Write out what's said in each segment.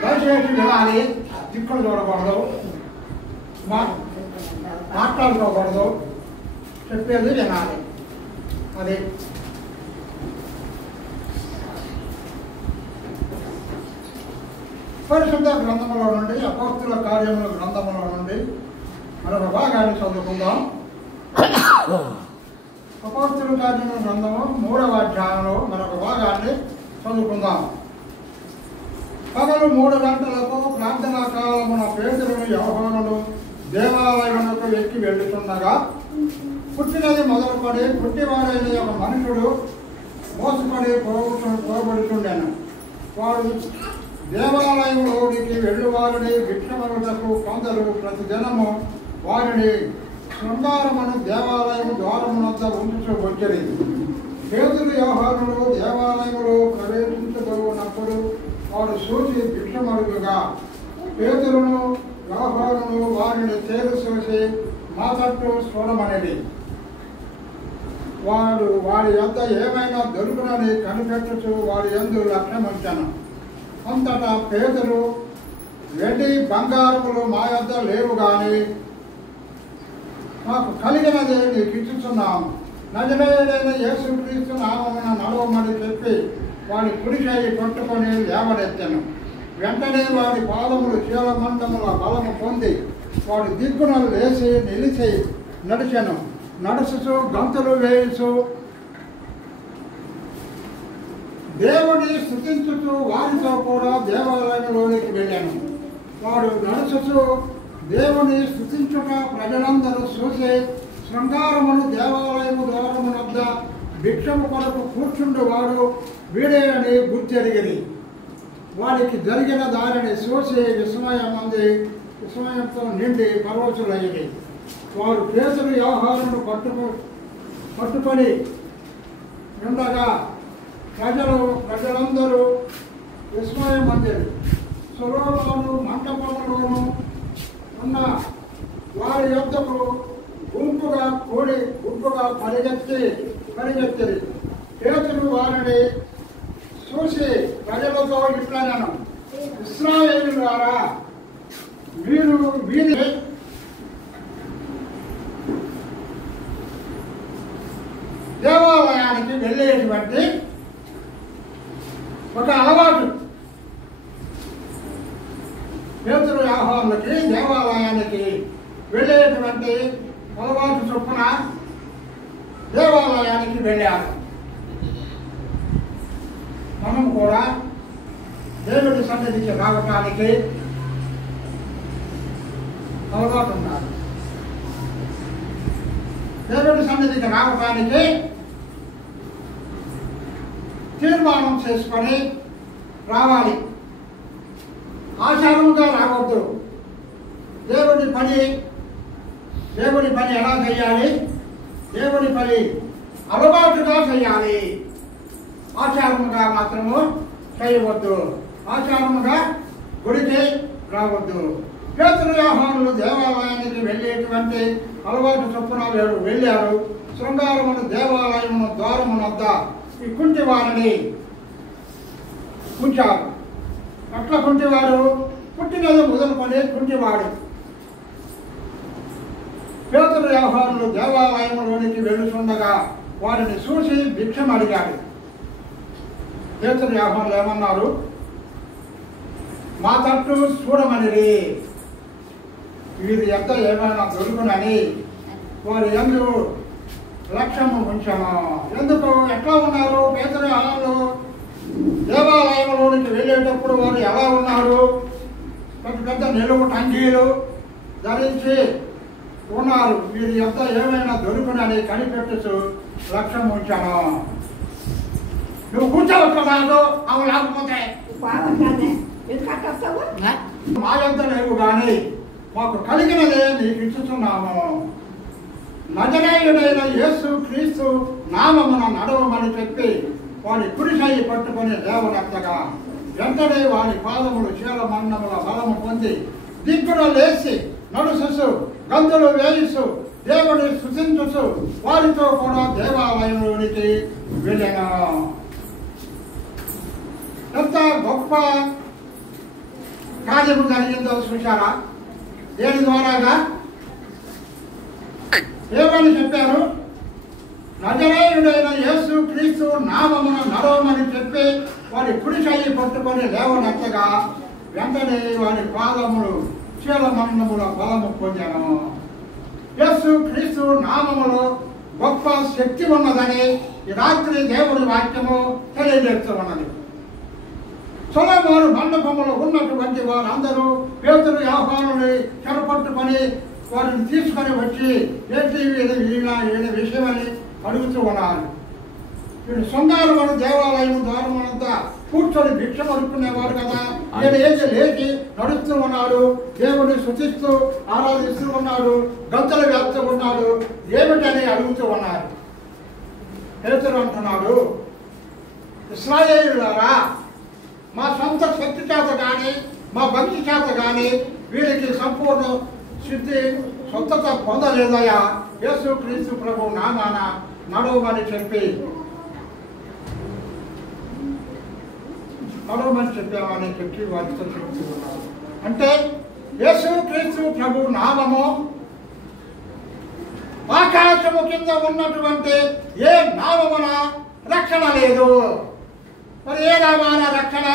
దయచేసి వినాలి, దిక్కులు చూడకూడదు, మాట్లాడుకోకూడదు, చెప్పేది వినాలి. అది పరిశుద్ధ గ్రంథములో నుండి అపోస్తుల కార్యముల గ్రంథములో నుండి మరొక భాగాన్ని చదువుకుందాం. అపోస్తుల కార్యముల గ్రంథము 3వ అధ్యాయంలో మరొక భాగాన్ని చదువుకుందాం. పగలు 3 గంటలకు ప్రార్థనా కాలమున పేతురును యోహానును దేవాలయమునకు ఎక్కి వెళ్ళుచుండగా పుట్టినది మొదలుపడి పుట్టివాడైన ఒక మనుషుడు మోసపడి పోబడుచుండెను. వాడు దేవాలయంలోనికి వెళ్ళువారిని భిక్షమరులకు కొందరు ప్రతిదినము వారిని శృంగారమును దేవాలయం ద్వారమునంత ఉంచుతూ వచ్చేది. పేతురు యోహానులు దేవాలయంలో ప్రవేశించబోనప్పుడు వాడు చూసి భిక్షమరుడుగా పేతురును యోహానును వారిని తేరు చూసి మా తట్టు చూడమనేది. వాడి యొద్ద ఏమైనా దొరుకునని కనిపెట్టుచు వాడి యందు లక్ష్యముంచెను. అంతటా పేతురు, వెండి బంగారములు మా యొద్ద లేవు గాని మాకు కలిగినది నీకు ఇచ్చుచున్నాము. నజరేయుడైన యేసుక్రీస్తు నామమున నడవమని చెప్పి వాడి కుడి చేయి పట్టుకొని లేవనెత్తెను. వెంటనే వాడి పాదములు చీలమండముల బలము పొంది వాడి దిక్కున లేచి నిలిచి నడిచెను. నడుచుచు గంతులు వేయుచు దేవుని స్తుతించుచు వారితో కూడా దేవాలయంలోనికి వెళ్ళాను. వాడు నడుచుచు దేవుని స్తుతించుట ప్రజలందరూ చూసి శృంగారమును దేవాలయము ద్వారమునొద్ద భిక్షము కొరకు కూర్చుండు వాడు వీడే అని గుర్తెరిగిరి. వాడికి జరిగిన దానిని చూసి విస్మయంతో నిండి పరవశులయ్యి వాడు పేతురు యోహానును పట్టుకొని ఉండగా ప్రజలందరూ విస్మయమందిరి. సులోలోను మంటపంలోను ఉన్న వారి యొద్దకు గుంపుగా పరిగెత్తిరి. పేతురు వారిని చూసి ప్రజలతో ఇట్లనెను, ఇశ్రాయేలులారా, మీరు వీరి దేవాలయానికి వెళ్ళేటువంటి ఒక అలవాటు. పేతురు యోహానులకి దేవాలయానికి వెళ్ళేటువంటి అలవాటు చొప్పున దేవాలయానికి వెళ్ళారు. మనం కూడా దేవుడి సన్నిధికి రావటానికి అలవాటు ఉన్నారు. దేవుడి సన్నిధికి రావటానికి తీర్మానం చేసుకొని రావాలి. ఆచారముగా రావద్దు. దేవుడి పని ఎలా చేయాలి? దేవుడి పని అలవాటుగా చేయాలి. ఆచారముగా మాత్రము చేయవద్దు. ఆచారముగా గుడికి రావద్దు. పేతురు యోహానులు దేవాలయానికి వెళ్ళేటువంటి అలవాటు చొప్పున వెళ్ళారు. శృంగారమును దేవాలయమును ద్వారమునొద్ద ఈ కుంటి వారిని ఉంచారు. అట్లా కుంటివాడు పుట్టినది మొదలుకొని కుంటివాడు. పేతురు యోహానులు దేవాలయంలోనికి వెళ్ళుచుండగా వారిని చూసి భిక్షం అడిగాడు. పేతురు యోహానులు ఏమన్నారు? మా తట్టు చూడమనిరి. వీరి ఎంత ఏమైనా దొరుకునని వారి యందు లక్ష్యము ఉంచాము. ఎందుకు? ఎట్లా ఉన్నారు పేతురు యోహానులు? దేవాలయంలోనికి వెళ్ళేటప్పుడు వారు ఎలా ఉన్నారు? పెద్ద పెద్ద నిలువు టంగీలు ధరించి ఉన్నారు. వీరి ఎంత ఏమైనా దొరుకునని కనిపెట్టుచు లక్ష్యం ఉంచాను. నువ్వు కూర్చోవచ్చు కాదు, అవి లేకపోతే మా ఎంత లేవు కానీ మాకు కలిగినదే నీకు ఇచ్చుతున్నాము. నజరేయుడైన యేసు క్రీస్తు నామమున నడవమని చెప్పి వాడి కుడి చేయి పట్టుకొని లేవనెత్తగా వెంటనే వాడి పాదములు చీలమండముల బలము పొంది దిక్కున లేచి నడుచుచు గంతులు వేయిస్తూ దేవుని స్తుతించుచు వారితో కూడా దేవాలయంలోనికి వెళ్ళాను. ఎంత గొప్ప కార్యము జరిగిందో చూశారా? దేని ద్వారాగా? ఏమని చెప్పారు? నజరేయుడైన యేసు క్రీస్తు నామమున నడవమని చెప్పి వారి కుడి చెయ్యి పట్టుకొని లేవనెత్తగా వెంటనే వారి పాదములు చీలమండముల బలము పొందాను. యేసు క్రీస్తు నామములో గొప్ప శక్తి ఉన్నదని ఈ రాత్రి దేవుడి వాక్యము తెలియజేస్తూ ఉన్నది. సొలొమోను మండపములో ఉన్నటువంటి వారందరూ పేతురు యోహానుని చెరపట్టుకొని వారిని తీసుకొని వచ్చి ఏంటి ఈయన విషయమని అడుగుతూ ఉన్నారు. వీడు శృంగారమును దేవాలయం ద్వారమునంతా కూర్చొని భిక్ష అడుక్కునేవాడు కదా, ఈయన ఏది లేచి నడుస్తూ ఉన్నాడు, దేవుడిని శుచిస్తూ ఆరాధిస్తూ ఉన్నాడు, గంతలు వేస్తూ ఉన్నాడు, ఏమిటని అడుగుతూ ఉన్నారు. పేతురు అంటున్నాడు, ఇశ్రాయేలులారా, మా సొంత శక్తి చేత కానీ మా భక్తి చేత కానీ వీరికి సంపూర్ణ శుద్ధి స్వచ్ఛత పొందలేదయా. యేసు క్రీస్తు ప్రభు నామాన నడవమని చెప్పామని చెప్పి వారితో చెప్తూ ఉన్నారు. అంటే యేసు క్రీస్తు ప్రభు నామము ఆకాశము కింద ఉన్నటువంటి ఏ నామమున రక్షణ లేదు. మరి ఏ నామాన రక్షణ?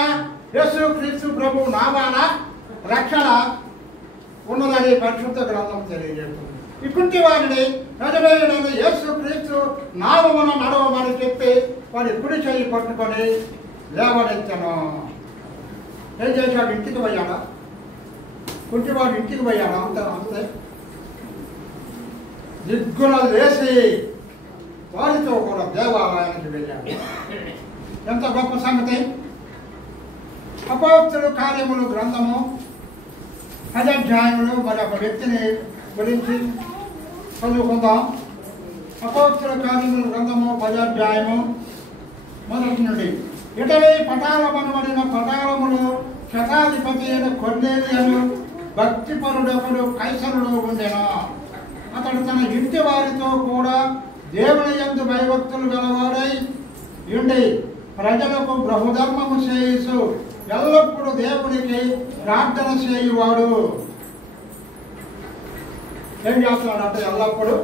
యేసు క్రీస్తు ప్రభు నామాన రక్షణ ఉన్నదని పరిశుద్ధ గ్రంథం తెలియజేస్తుంది. ఇటువంటి వారిని నజరేయుడైన యేసు క్రీస్తు నామమున నడవమని చెప్పి వారి కుడి చెయ్యి పట్టుకొని లేవనెత్తను. ఏం చేశాడు? ఇంటికి పోయాడా? కుంటివాడు ఇంటికి పోయాడా? అంతే. దిగ్గున లేచి వారితో కూడా దేవాలయానికి వెళ్ళాడు. ఎంత గొప్ప సంగతి! అపోస్తలుల కార్యములు గ్రంథము 10వ అధ్యాయంలో మరి ఒక వ్యక్తిని గురించి చదువుకుందాం. అపోస్తలుల కార్యములు గ్రంథము 10వ అధ్యాయము 1 నుండి. ఇటలీ పటాలమనబడిన పటాలములు శతాధిపతి అయిన కొర్నేలియను భక్తిపరుడొకడు కైసరులో ఉండెను. అతడు తన ఇంటి వారితో కూడా దేవుని యందు భయభక్తులు గలవాడై ఉండి ప్రజలకు బహుధర్మము చేయిస్తూ ఎల్లప్పుడూ దేవునికి ప్రార్థన చేయువాడు. ఏం చేస్తున్నాడంటే ఎల్లప్పుడూ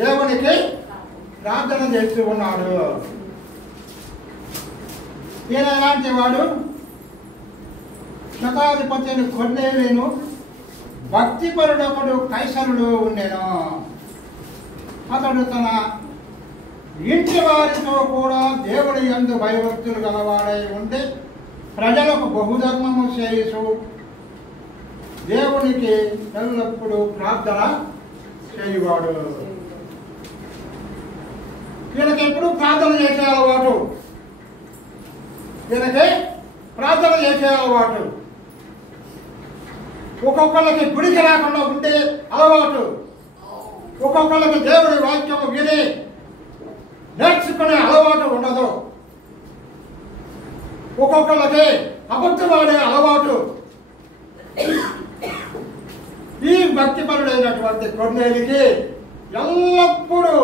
దేవునికి ప్రార్థన చేస్తూ ఉన్నాడు. ఈయన ఎలాంటి వాడు? శతాధిపతి అయిన కొర్నేలియను భక్తిపరుడొకడు కైసరులో ఉండెను. అతడు తన ఇంటి వారితో కూడా దేవుని యందు భయభక్తులు గలవాడై ఉండి ప్రజలకు బహుధర్మము చేయిస్తూ దేవునికి ఎల్లప్పుడూ ప్రార్థన చేయువాడు. ఈయనకి ఎప్పుడు ప్రార్థన చేసే అలవాటు. ఒక్కొక్కళ్ళకి గుడికి రాకుండా ఉండే అలవాటు, ఒక్కొక్కళ్ళకి దేవుడి వాక్యము విని నేర్చుకునే అలవాటు ఉండదు, ఒక్కొక్కళ్ళకి అబద్ధమాడే అలవాటు. ఈ భక్తిపరుడైనటువంటి కొర్నేలికి ఎల్లప్పుడూ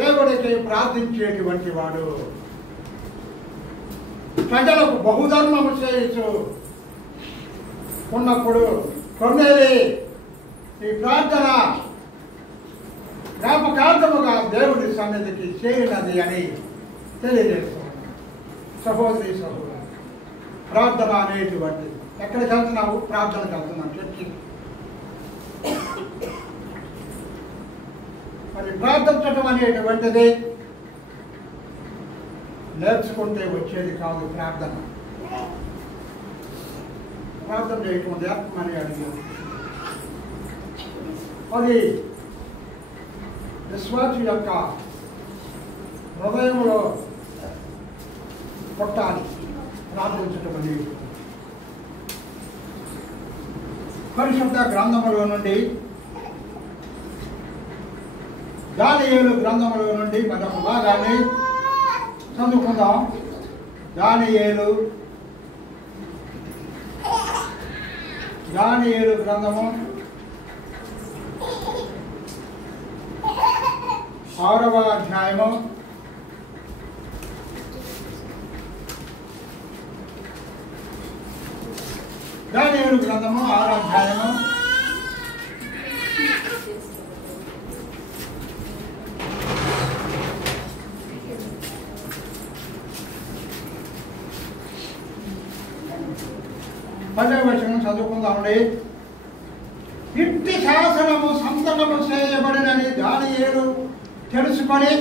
దేవుడికి ప్రార్థించేటువంటి వాడు, ప్రజలకు బహుధర్మము చేయిస్తూ ఉన్నప్పుడు కొర్నేలి ఈ ప్రార్థన జ్ఞాపకార్థముగా దేవుడి సన్నిధికి చేరినది అని తెలియజేస్తున్నాను. సహోదరి సహోదరు, ప్రార్థన అనేటువంటిది ఎక్కడికి వెళ్తున్నావు? ప్రార్థనకు వెళ్తున్నాను చర్చికి. మరి ప్రార్థించడం అనేటువంటిది నేర్చుకుంటే వచ్చేది కాదు. ప్రార్థన చేయటం నేర్పమని అడిగారు. అది విశ్వాసి యొక్క హృదయంలో కొట్టాలి ప్రార్థించటం అనేది. పరిశుద్ధ గ్రంథములో నుండి దానియేలు గ్రంథములో నుండి మరొక భాగాన్ని చదువుకుందాం. దానియేలు గ్రంథము 6వ అధ్యాయము దానియేలు గ్రంథము 6వ అధ్యాయము 10వ వచనం చదువుకుందామండి. ఇట్టి శాసనము సంతకము చేయబడినని దానియేలు తెలుసుకొని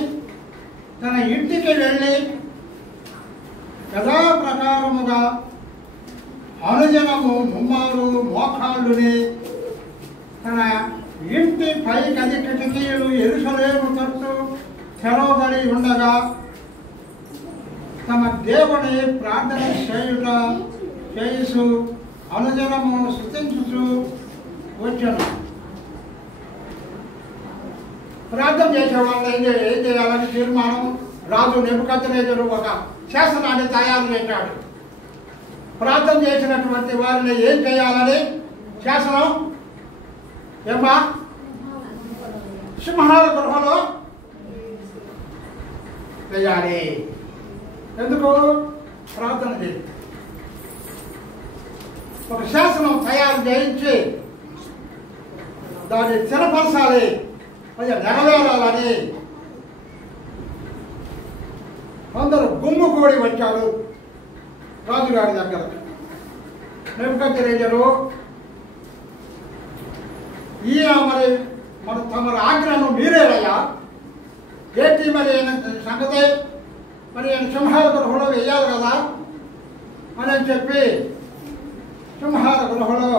తన ఇంటికి వెళ్ళి యథాప్రకారముగా అనుజనము ముమ్మారు మోకాళ్ళుని తన ఇంటి పై గది కిటికీలు యెరూషలేము తట్టు తెరవబడి ఉండగా తమ దేవుని ప్రార్థన చేయుచు అనుజనము స్తుతించుచు వచ్చాను. ప్రార్థన చేసేవాళ్ళు ఏం చేయాలని తీర్మానం రాజు నెబుకద్నెజరు ఒక శాసనాన్ని తయారు చేశాడు. ప్రార్థన చేసినటువంటి వారిని ఏం చేయాలని శాసనం ఏమా సింహాల గృహలో చేయాలి. ఎందుకు? ప్రార్థన చేయాలి. ఒక శాసనం తయారు చేయించి దాన్ని స్థిరపరచాలి, అది నెరవేరాలని అందరూ గుమ్ముకూడి వచ్చాడు రాజుగారి దగ్గర. నెబుకద్నెజరు మరి తమరి ఆజ్ఞను మీరేరయ్యా, ఏంటి మరి సంగతి, మరి సింహాల గృహలో వేయాలి కదా అని చెప్పి సింహాల గృహలో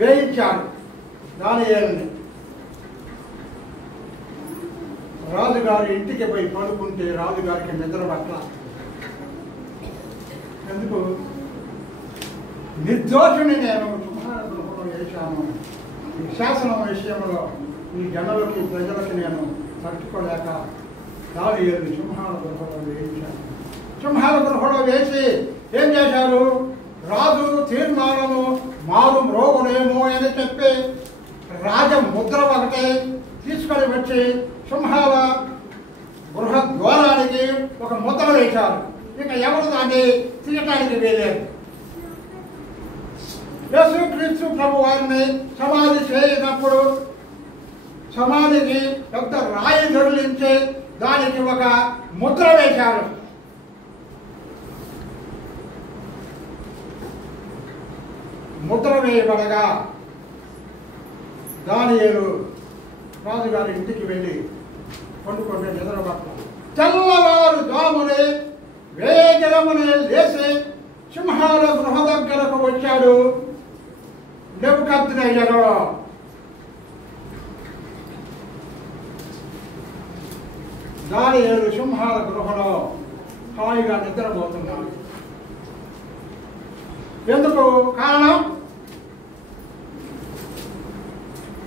వేయించాడు దానియేలుని. రాజుగారి ఇంటికి పోయి పడుకుంటే రాజుగారికి నిద్ర పట్ల. ఎందుకు? నిర్దోషుని నేను సింహాల గృహలో వేశాను, ఈ శాసనం విషయంలో ఈ జనులకి ప్రజలకి నేను తట్టుకోలేక దానియేలు సింహాల గృహలో వేయించాను. సింహాల గృహలో వేసి ఏం చేశారు? రాజు తీర్మానము మారు మ్రోగునేమో అని చెప్పి రాజముద్ర ఒకటి తీసుకొని వచ్చి సింహాల గృహ ద్వారానికి ఒక ముద్ర వేశారు. ఇక ఎవరు దాన్ని తీయటానికి వెళ్ళారు. యేసుక్రీస్తు ప్రభు వారిని సమాధి చేయనప్పుడు సమాధికి పెద్ద రాయి దొరిలించి దానికి ఒక ముద్ర వేశారు. ముద్ర వేయబడగా దానియేలు రాజుగారి ఇంటికి వెళ్ళి పండుకుంటే నిద్రపట్ల. తెల్లవారు జామునే వేగరమునే లేచి సింహాల గృహ దగ్గరకు వచ్చాడు నెబుకద్నెజరు. దానియేలు సింహాల గృహలో హాయిగా నిద్రపోతున్నాడు. ఎందుకు? కారణం,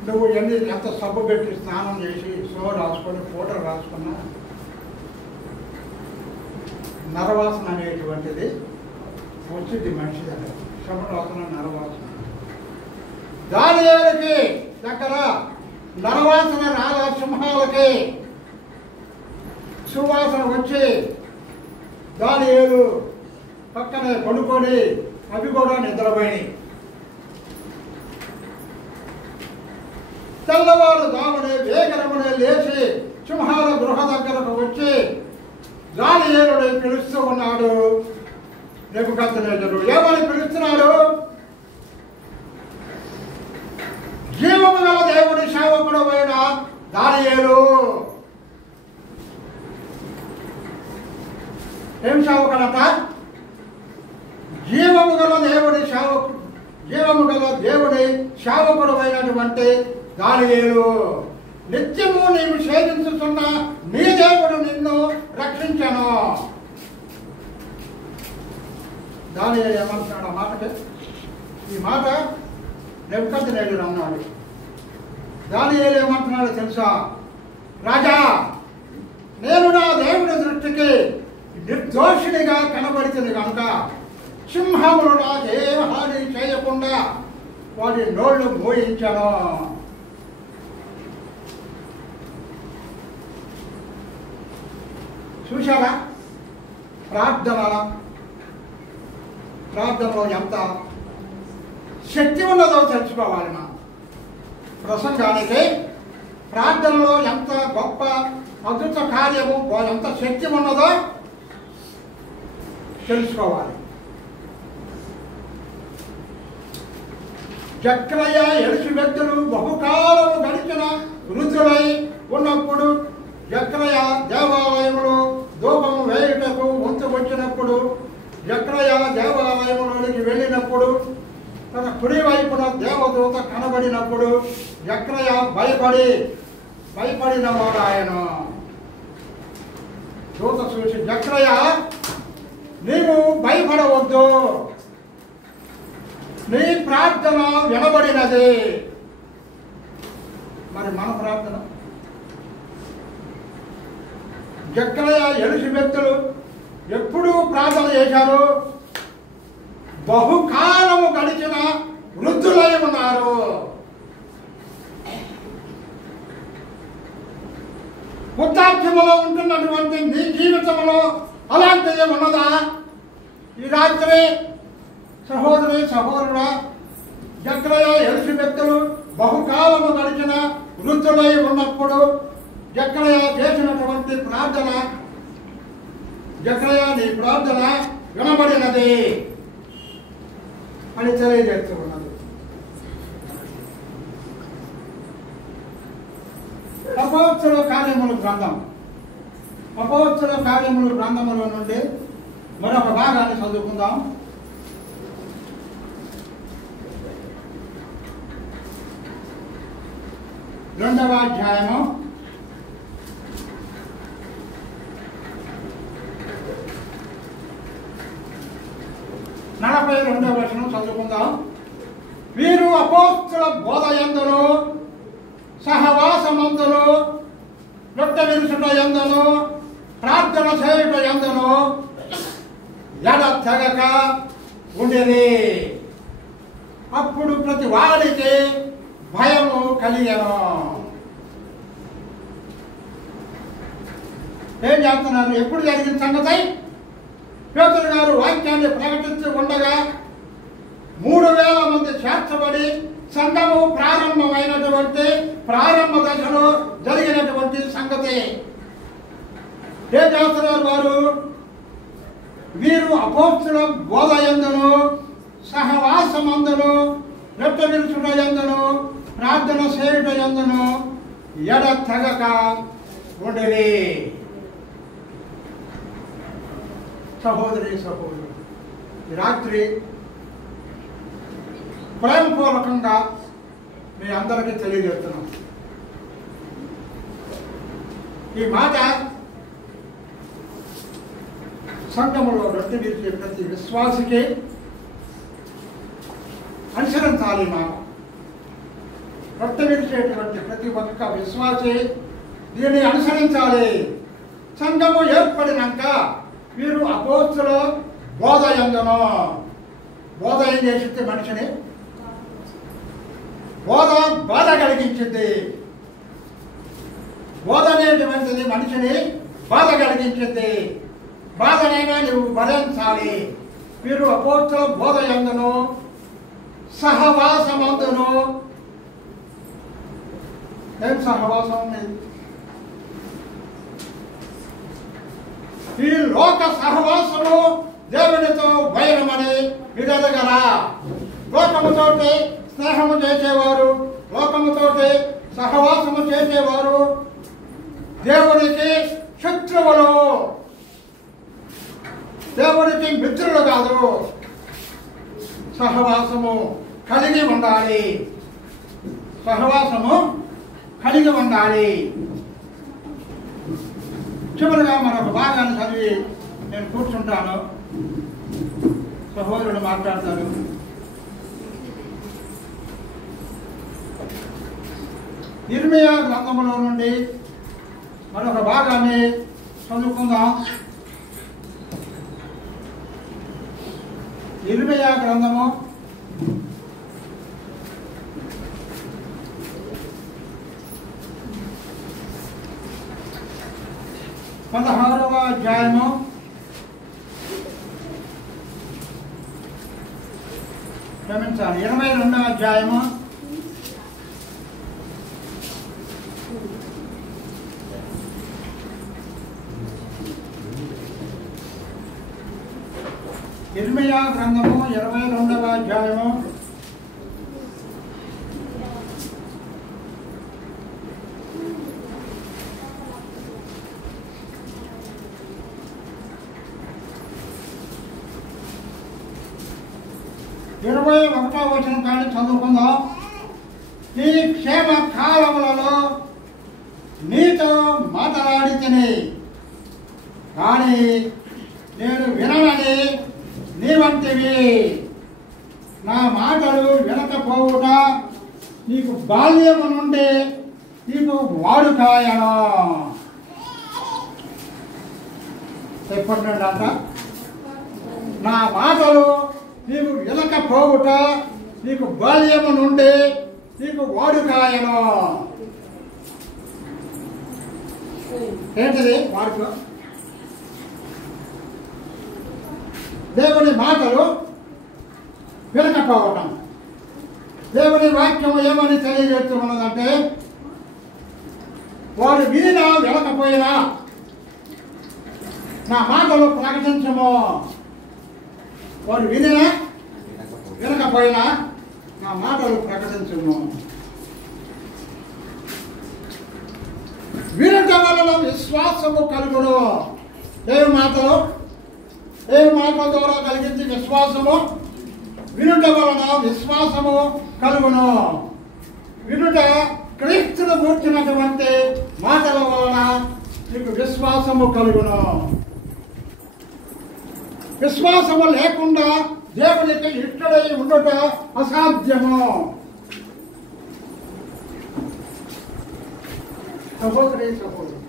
నువ్వు ఎంత సబ్బు పెట్టి స్నానం చేసి సో రాసుకొని ఫోటో రాసుకున్నా నరవాసన అనేటువంటిది వచ్చింది మనిషి దగ్గర. శవవాసన, నరవాసన. దానియేలుకి దగ్గర నరవాసన రాగా సింహాలకి సువాసన వచ్చి దానియేలు పక్కనే పడుకొని అవి కూడా నిద్రపోయి తెల్లవారు దామునే వేగరమునే లేచి సింహాల గృహ దగ్గరకు వచ్చి దానియేలుని పిలుస్తూ ఉన్నాడు నెబుకద్నెజరు. ఏమని పిలుస్తున్నాడు? జీవము గల దేవుడి సేవకుడు అయిన దానియేలు. ఏం సేవకుడట? జీవము గల దేవుడి సేవకుడు అయినటువంటి దానియేలు. నిత్యము నీవు సేవించుతున్న నీ దేవుడు నిన్ను రక్షించను. దానియేలు ఏమంటున్నాడు ఆ మాటకి? ఈ మాట నెబుకద్నెజరు అన్నాడు. దానియేలు ఏమంటున్నాడు తెలుసా? రాజా, నేను నా దేవుడి దృష్టికి నిర్దోషినిగా కనబడుతుంది కనుక సింహములు నాకే హాని చేయకుండా వాటి నోళ్లు మోయించను. చూశారా ప్రార్థనలో ఎంత శక్తి ఉన్నదో తెలుసుకోవాలి. మనం ప్రసంగానికి ప్రార్థనలో ఎంత గొప్ప అద్భుత కార్యము, ఎంత శక్తి ఉన్నదో తెలుసుకోవాలి. జక్రయ ఎలిజబెత్తులు బహుకాలము గడిచిన వృద్ధులై ఉన్నప్పుడు, జక్రయ దేవాలయములో ధూపము వేయుటకు వంతు వచ్చినప్పుడు, జక్రయ దేవాలయంలోనికి వెళ్ళినప్పుడు తన కుడి వైపున దేవదూత కనబడినప్పుడు జక్రయ భయపడినవాడు. ఆయన దూత చూసి, జక్రయ నీవు భయపడవద్దు, నీ ప్రార్థన వినబడినది. మరి మన ప్రార్థన? జక్రయ ఎలిజబెత్తులు ఎప్పుడు ప్రార్థన చేశారు? బహుకాలము గడిచిన వృద్ధులై ఉన్నారు. వృద్ధాప్యములో ఉంటున్నటువంటి నీ జీవితంలో అలాంటిది ఉన్నదా? ఈ రాత్రి సహోదరి సహోదరుడా, జక్రయ ఎలిజబెత్తులు బహుకాలము గడిచిన వృద్ధులై ఉన్నప్పుడు జక్రయ చేసినటువంటి ప్రార్థన, జక్రయ నీ ప్రార్థన వినబడినది అని తెలియజేస్తూ ఉన్నది. అపోస్తలుల కార్యముల గ్రంథముల నుండి మరొక భాగాన్ని చదువుకుందాం. రెండవ అధ్యాయము 42వ వచనం చదువుకుందాం. వీరు అపోస్తలుల బోధ యందును, సహవాసమందును, రొట్టె విరుచుట యందును, ప్రార్థన చేయుట యందును ఎడతెగక ఉండేది. అప్పుడు ప్రతి వారికి భయము కలిగెను. ఏం చేస్తున్నారు? ఎప్పుడు జరిగిన సంగతి? పేతురు గారు వాక్యాన్ని ప్రకటించి ఉండగా 3000 మంది చేర్చబడి సంఘము ప్రారంభమైనటువంటి ప్రారంభ దశలో జరిగినటువంటి సంగతి. ఏం చేస్తున్నారు వారు? వీరు అపోస్తలుల బోధ యందును, సహవాసమందును, రొట్టె విరుచుట యందును, ప్రార్థన చేయుట యందును ఎడతెగక ఉండేది. సహోదరి సహోదరుడు, ఈ రాత్రి ప్రేమపూర్వకంగా మీ అందరికీ తెలియజేస్తున్నాం. ఈ మాట సంఘములో రొట్టె విరిచే ప్రతి విశ్వాసికి అనుసరించాలి. మాట రొట్టె విరిచేటువంటి ప్రతి ఒక్క విశ్వాసి దీన్ని అనుసరించాలి. సంఘము ఏర్పడినాక వీరు అపోస్తలుల బోధ యందును, బోధ ఏం చేసింది? మనిషిని బాధ కలిగించింది. బోధ అనేటువంటిది మనిషిని బాధ కలిగించింది. బాధనైనా నువ్వు భరించాలి. వీరు అపోస్తలుల బోధ యందును, సహవాసమందును. ఏం సహవాసం? ఈ లోక సహవాసము దేవునితో వైరమని విడదగరా. లోకముతోటి స్నేహము చేసేవారు, లోకముతోటి సహవాసము చేసేవారు దేవునికి శత్రువులు, దేవునికి మిత్రులు కాదు. సహవాసము కలిగి ఉండాలి. సహవాసము కలిగి ఉండాలి. చివరిగా మరొక భాగాన్ని చదివి నేను కూర్చుంటాను. సహోదరుడు మాట్లాడతారు. ఇర్మియా గ్రంథములో నుండి మరొక భాగాన్ని చదువుకుందాం. ఇర్మియా గ్రంథము 16వ అధ్యాయము 1 క్షమించాలి 22వ అధ్యాయము 22వ గ్రంథము 22వ అధ్యాయము 21వ వచనం కానీ చదువుకుందాం. ఈ క్షేమ కాలములలో నీతో మాట్లాడితిని, కానీ నేను విననని నీవంటివి. నా మాటలు వినకపోవుట నీకు బాల్యము నుండి నీకు వాడుకాయను. ఎప్పటి నుండి అంట? నా మాటలు నీకు వినకపోవుట నీకు బాల్యము నుండి నీకు వాడుకాయను. ఏంటిది వాడుక? దేవుని మాటలు వినకపోవటం. దేవుని వాక్యం ఏమని తెలియజేస్తూ ఉన్నదంటే, వాడు వినినా వినకపోయినా నా మాటలు ప్రకటించము. వాడు వినినా వినకపోయినా నా మాటలు ప్రకటించము. వినుట వలన విశ్వాసము కలుగును. ఏమి మాటల ద్వారా కలిగింది విశ్వాసము? వినుట వలన విశ్వాసము కలుగును. వినుట క్రీస్తును కూర్చున్నటువంటి మాటల వలన నీకు విశ్వాసము కలుగును. విశ్వాసము లేకుండా దేవునికి ఇష్టడై ఉండుట అసాధ్యము. సహోదరి సహోదరు,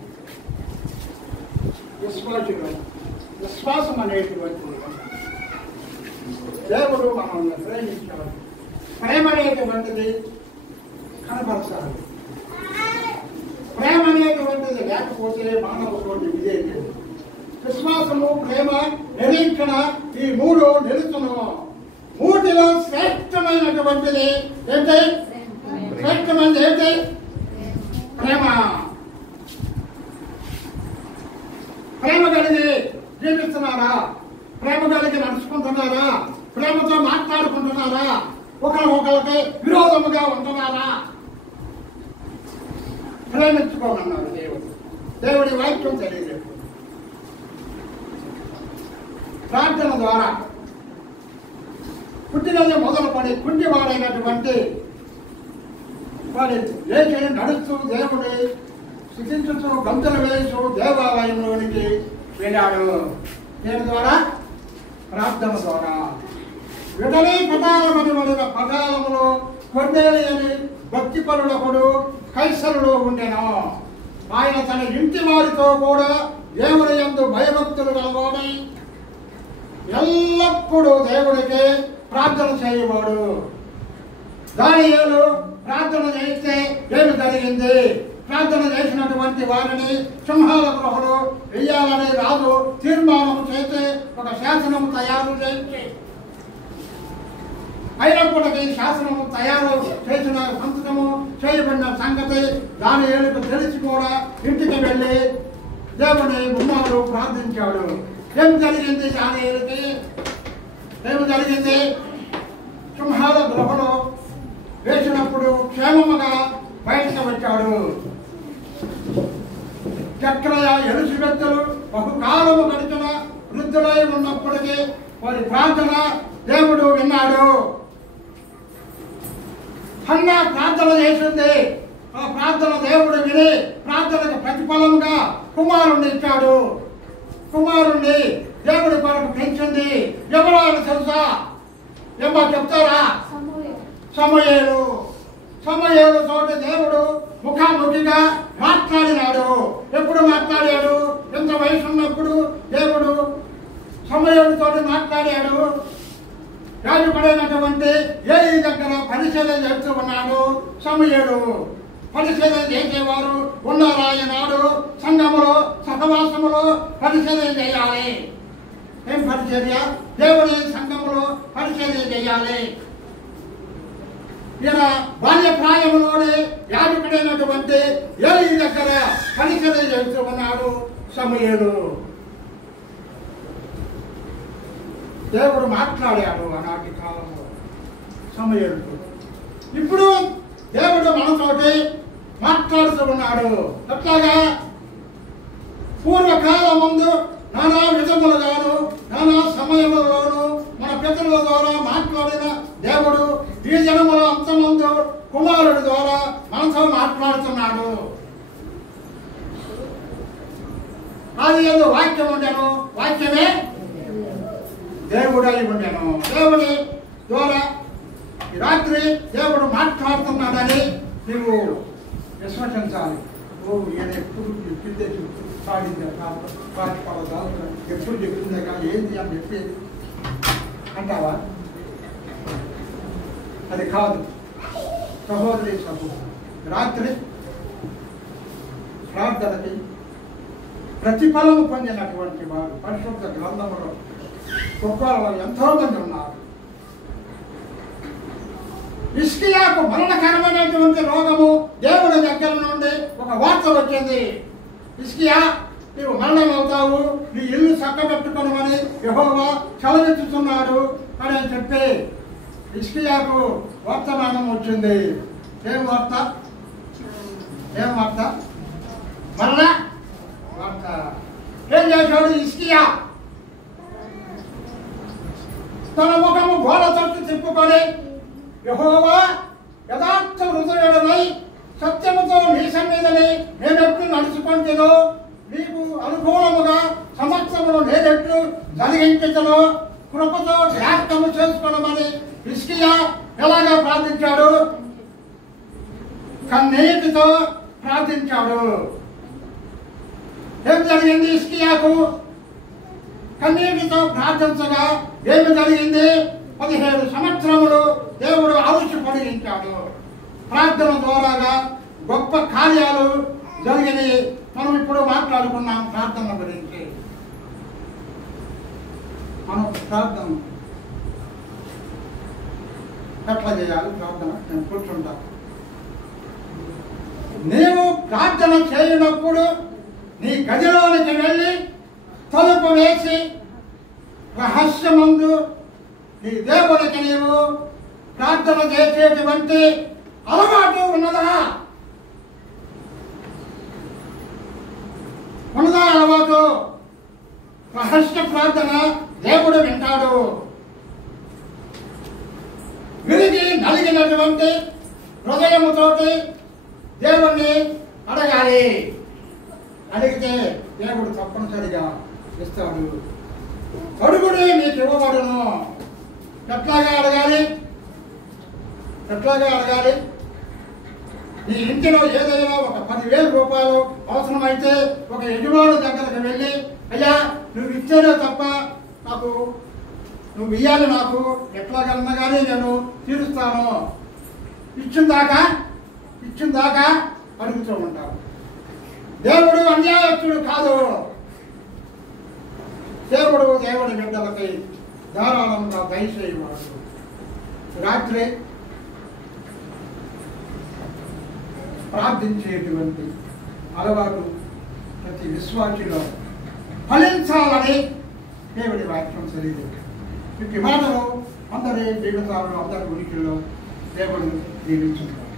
విశ్వాసం అనేటువంటిది దేవుడు మనల్ని ప్రేమించాడు. ప్రేమ అనేటువంటిది కనపరచాలి. ప్రేమ అనేటువంటిది లేకపోతే మానవుడు విజయం. విశ్వాసము, ప్రేమ, నిరీక్షణ ఈ మూడు నిలుచును. మూటిలో శ్రేష్టమైనటువంటిది ఏంటి? శ్రేష్టమైనది ఏంటి? ప్రేమ. ప్రేమ కలిగి జీవిస్తున్నారా? ప్రేమ కలిగి నడుచుకుంటున్నారా? ప్రేమతో మాట్లాడుకుంటున్నారా? ఒకరికి విరోధముగా ఉంటున్నారా? ప్రేమించుకోమన్నాడు దేవుడు. దేవుడి వాక్యం తెలియజేస్తుంది. ప్రార్థన ద్వారా పుట్టినది మొదలుపడి కుంటివాడైనటువంటి వాడి లేచి నడుస్తూ దేవుడి స్థుతించుతూ గంతులు వేస్తూ దేవాలయంలోనికి వెళ్ళాడు. దేని ద్వారా? ప్రార్థన ద్వారా. విడలే పటాలమనివడిన పటాలములో కొన్నేలియని భక్తి పరుడొకడు కైసరులో ఉండెను. ఆయన తన ఇంటి వారితో కూడా దేవుని యందు భయభక్తులు గలవాడై ఎల్లప్పుడూ దేవుడికి ప్రార్థన చేయవాడు. దానియేలు ప్రార్థన చేస్తే ఏమి జరిగింది? ప్రార్థన చేసినటువంటి వారిని సింహాల గృహలో వెయ్యాలని రాజు తీర్మానం చేసి ఒక శాసనం తయారు చేసి, అయినప్పటికీ శాసనము తయారు చేసిన సంతకము చేయబడిన సంగతి దానియేలుకు తెలిసి కూడా ఇంటికి వెళ్ళి దేవుని గుమ్మాలు ప్రార్థించాడు. ఏం జరిగింది? దానియేలుకి ఏమి జరిగింది? సింహాల గృహలో వేసినప్పుడు క్షేమముగా బయటకు వచ్చాడు. చక్రయ ఎలుసుబెత్తలు బహుకాలము గడిచిన వృద్ధులై ఉన్నప్పటికీ వారి ప్రార్థన దేవుడు విన్నాడు. హన్నా ప్రార్థన చేసింది. ఆ ప్రార్థన దేవుడు విని ప్రార్థనకు ప్రతిఫలముగా కుమారుణ్ణి ఇచ్చాడు. కుమారుణ్ణి దేవుడి కొరకు పెంచింది. ఎవరో ఆయన తెలుసా? ఏమో చెప్తారా? సమూయేలు. సమూయేలు తోటి దేవుడు ముఖాముఖిగా మాట్లాడినాడు. ఎప్పుడు మాట్లాడాడు? ఎంత వయసు ఉన్నప్పుడు దేవుడు సమూయేలుతో మాట్లాడాడు. రాజుపడైనటువంటి ఏలీ దగ్గర పరిశీలన చేస్తూ ఉన్నాడు సమూయేలు. పరిశీలన చేసేవారు ఉన్నారా? ఈనాడు సంఘములో సహవాసములో పరిశీలన చేయాలి. ఏం పరిచర్య? దేవుడి సంఘములో పరిచర్య చేయాలి. ఈయన బాల్య ప్రాయంలోనే యాజకుడైనటువంటి ఏలీ దగ్గర పరిచర్య చేస్తూ ఉన్నాడు సమూయేలు. దేవుడు మాట్లాడాడు ఆనాటి కాలంలో సమూయేలుతో. ఇప్పుడు దేవుడు మనతోటి మాట్లాడుతూ ఉన్నాడు. అట్లాగా పూర్వకాలం ముందు నానా విధములుగాను నానా సమయములలోను మన పితరుల ద్వారా మాట్లాడిన దేవుడు ఈ జనముల అంతమందు కుమారుడి ద్వారా మనతో మాట్లాడుతున్నాడు. అది ఏదో వాక్యం ఉండెను, వాక్యమే దేవుడై ఉండెను. దేవుడి ద్వారా ఈ రాత్రి దేవుడు మాట్లాడుతున్నాడని నీవు విశ్వసించాలి. ఈయన ఎప్పుడు చెప్పిందే చెప్తూ సాగిందే ఎప్పుడు చెప్పిందే కానీ ఏంటి అని చెప్పేది అంటావా? అది కాదు సహోదరి సహోదరు. రాత్రి ప్రార్థనకి ప్రతిఫలము పొందినటువంటి వారు పరిశుద్ధ గ్రంథంలో గొప్పలో ఎంతో మంది ఉన్నారు. హిజ్కియాకు మరణకరమైనటువంటి రోగము దేవుడి దగ్గర నుండి ఒక వార్త వచ్చింది. హిజ్కియా, నీవు మరణం అవుతావు, నీ ఇల్లు చక్కబెట్టుకోమని యెహోవా సెలవిస్తున్నాడు అని చెప్పి హిజ్కియాకు వర్తమానం వచ్చింది. ఏం వార్త? ఏం వార్త? మరణ వార్త. ఏం చేశాడు హిజ్కియా? తన ముఖము గోడ తట్టు తిప్పుకొని యెహోవా యథార్థ హృదయుడనై సత్యముతో నీ సన్నిధిని నేనెట్లు నడుచుకుంటునో నీకు అనుకూలముగా సమస్తమును నేనెట్లు జరిగించును కృపతో జ్ఞాపకము చేసుకోమని హిజ్కియా ఎలాగా ప్రార్థించాడు? కన్నీటితో ప్రార్థించాడు. ఏం జరిగింది హిజ్కియాకు? కన్నీటితో ప్రార్థించగా ఏమి జరిగింది? 17 సంవత్సరములు దేవుడు ఆయుష్ పొడిగించాడు. ప్రార్థన ద్వారాగా గొప్ప కార్యాలు జరిగినాయి. మనం ఇప్పుడు మాట్లాడుకున్నాం ప్రార్థన గురించి. మనం ప్రార్థన ఎట్లా చేయాలి? ప్రార్థన నేను కూర్చుంటా. నీవు ప్రార్థన చేయనప్పుడు నీ గదిలోనికి వెళ్ళి తలుపు వేసి రహస్యమందు నీ దేవునికి నీవు ప్రార్థన చేసేటువంటి అలవాటు ఉన్నదా? ఉన్నదా అలవాటు? రహస్య ప్రార్థన దేవుడు వింటాడు. విరిగి నలిగినటువంటి హృదయముతోటి దేవుణ్ణి అడగాలి. అడిగితే దేవుడు తప్పనిసరిగా ఇస్తాడు. అడుగుడి మీకు ఇవ్వబడును. ఎట్లాగా అడగాలి? ఎట్లాగా అడగాలి? నీ ఇంటిలో ఏదైనా ఒక 10,000 రూపాయలు అవసరమైతే ఒక యజమాని దగ్గరకు వెళ్ళి, అయ్యా నువ్వు ఇచ్చేదే తప్ప నాకు నువ్వు ఇయ్యాలి, నాకు ఎట్లాగన్నా కానీ నేను తీరుస్తాను, ఇచ్చిన దాకా అడుగుతూ ఉంటావు. దేవుడు అన్యాయస్తుడు కాదు. దేవుడి బిడ్డలకి ధారాళంగా దయచేయవాడు. రాత్రి ప్రార్థించేటువంటి అలవాటు ప్రతి విశ్వాసిలో ఫలించాలని దేవుడి వాక్యం తెలియదు. ఇట్టి మాటలు అందరి జీవితాల్లో అందరి ఉనికిలో దేవుడు దీవించుతారు.